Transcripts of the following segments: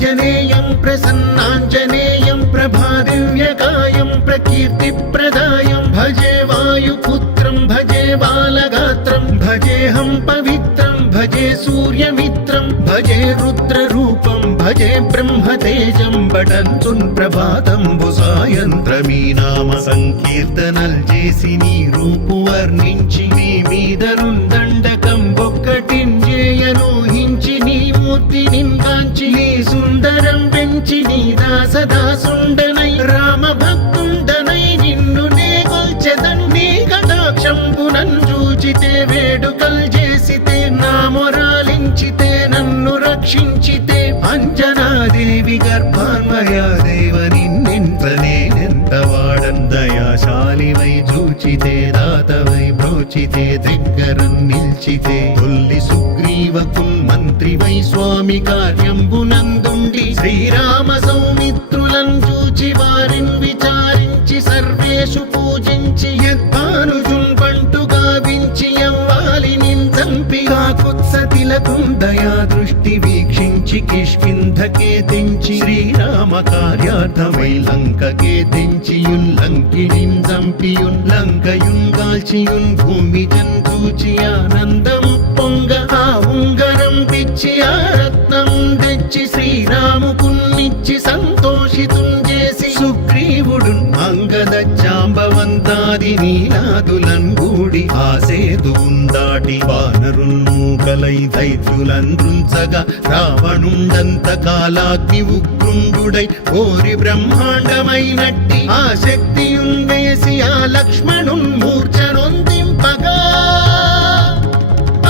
ఆంజనేయం ప్రసన్నాంజనేయం ప్రభాదివ్యకాయం ప్రకీర్తిప్రదాయం భజే వాయుపుత్రం భజే బాలగాత్రం భజేహం పవిత్రం భజే సూర్యమిత్రం భజే రుద్రరూపం భజే బ్రహ్మతేజం బటంచున్ ప్రభాతంబు సాయంత్రమీ నామ సంకీర్తనల్ చేసి నీ రూపు వర్ణించి నీ మీదరుందండకం ఒక్కటింజేయనూహించి నీ మూర్తి నింగాంచి నీ సుందరం పెంచి నీ దాసదాసుండనై రామ భక్తుండనై నిన్ను నే కొల్చెదన్ నీ కటాక్షంబునన్ చూచితే వేడుకల్ చేసితే నా మొరాలించితే నన్ను రక్షించితే అంజనాదేవి గర్భాన్వయాదేవ నిన్నెంత నేనెంత వాడన్ దయాశాలివై చూచితే దాతవై బ్రోచితే దగ్గరం నిల్చితే తొల్లి సుగ్రీవకుల్ మంత్రివై స్వామి కార్యంబునందుండి శ్రీరామ సౌమిత్రులను చూచి వారిని విచారించి సర్వేషు పూజించి యద్భానుజున్ పంటు గావించి యవ్వాలి నిందంపి కాకుత్సతిలకుం దయా దృష్టి వీక్షించి కిష్కింధకే తెంచి శ్రీరామ కార్యార్థమై లంకకే తెంచియున్ లంకిణిన్ చంపియున్ లంకయున్ గాల్చియున్ భూమి జంతూచి ఆనందము పొంగ ఆ ఉంగరం పిచ్చి ఆ రత్నం తెచ్చి శ్రీరాముకున్నిచ్చి సంతోషితున్ చేసి సుగ్రీవుడు అంగద జాంబవంతాది నీలాదులన్ గూడి ఆ సేతువున్ దాటి వానరున్ మూకలై దైత్యులందృంచగా రావణుండంత కాలాగ్ని ఉగ్రుండుడై కోరి బ్రహ్మాండమైనట్టి ఆ శక్తియున్ వేసి ఆ లక్ష్మణున్ మూర్ఛనొందింపగా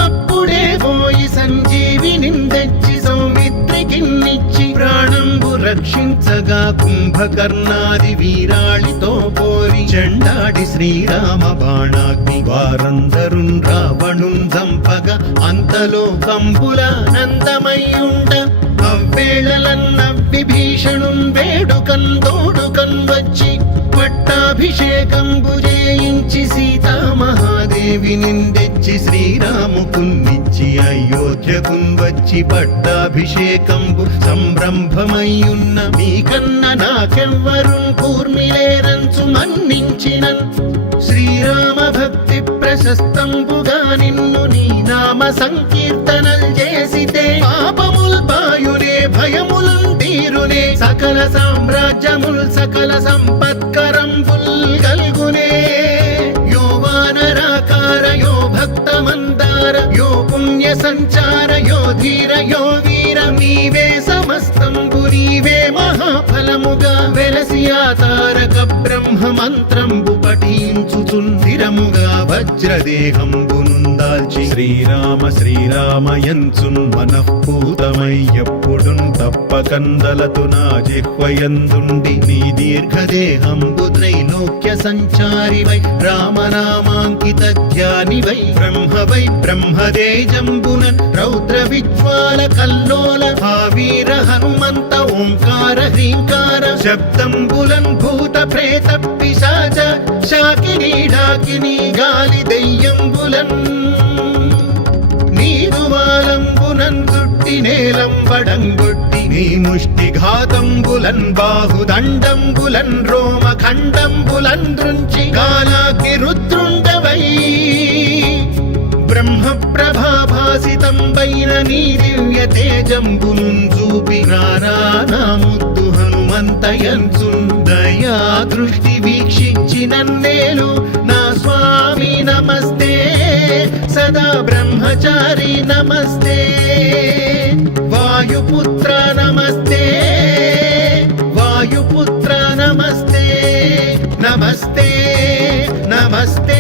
అప్పుడే పోయి సంజీవిని తెచ్చి సౌమిత్రికిన్నిచ్చి ప్రాణంబు రక్షించగా కుంభకర్ణాది వీరాళితో పోరి చెండాడి శ్రీరామ బాణాగ్ని వారందరున్ రావణున్ చంపగా అంతలో కంబుల నందమయ్యుండ అవ్వేళలన్న విభీషణున్ వేడుకన్ తోడుకన్ వచ్చి పట్టాభిషేకంబు చేయించి సీతామహాదేవి నిందెచ్చి శ్రీరాముకున్నిచ్చి అయోధ్యకున్ వచ్చి పట్టాభిషేకంబు సంరంభమయ్యున్న మీకన్న నాకెవ్వరున్ కూర్మిలేరంచు మన్నించినన్ శ్రీరామ భక్తి ప్రశస్తంబుగా నిన్ను నీ నామ సంకీర్తనల్ చేసితే పాపముల్ పాయునే భయములున్ తీరునే సకల సామ్రాజ్యముల్ సకల సంపత్కరంబుల్ కల్గునే యో వానరాకార యో భక్త మందార యో పుణ్య సంచార యో ధీర యో వీర నీవే సమస్తంబు నీవే మహాఫలముగా వెలసి ఆ తారక బ్రహ్మ మంత్రంబు పఠించుచున్ స్థిరముగా వజ్రదేహంబునుందాల్చి శ్రీరామ శ్రీరామయంచున్ మనఃపూతమై ఎప్పుడున్ తప్పకందలతు నా జిహ్వయందుండి నీ దీర్ఘదేహంబు త్రైలోక్య సంచారివై రామనామాంకిత ధ్యానివై బ్రహ్మవై బ్రహ్మదేజంబునన్ రౌద్ర విజ్వాల కల్లోల వీర హనుమంత ఓంకార హ్రీంకార శబ్దంబులన్ భూత ప్రేత పిశాచ శాకినీ డాకినీ గాలి దయ్యంబులన్ నీదువాలంబునన్ చుట్టి నేలంబడంగొట్టి నీ ముష్టి ఘాతంబులన్ బాహుదండంబులన్ రోమ ఖండంబులన్ దృంచి కాలాగ్ని రుద్రుండవై బ్రహ్మ ప్రభాభాసితంబైన నీ దివ్య తేజంబునున్ చూపి రానా ముద్దు హనుమంతయంచున్ దయా దృష్టి వీక్షించి నన్నేలు నా స్వామి నమస్తే సదా బ్రహ్మచారి నమస్తే వాయుపుత్ర నమస్తే వాయుపుత్ర నమస్తే నమస్తే నమస్తే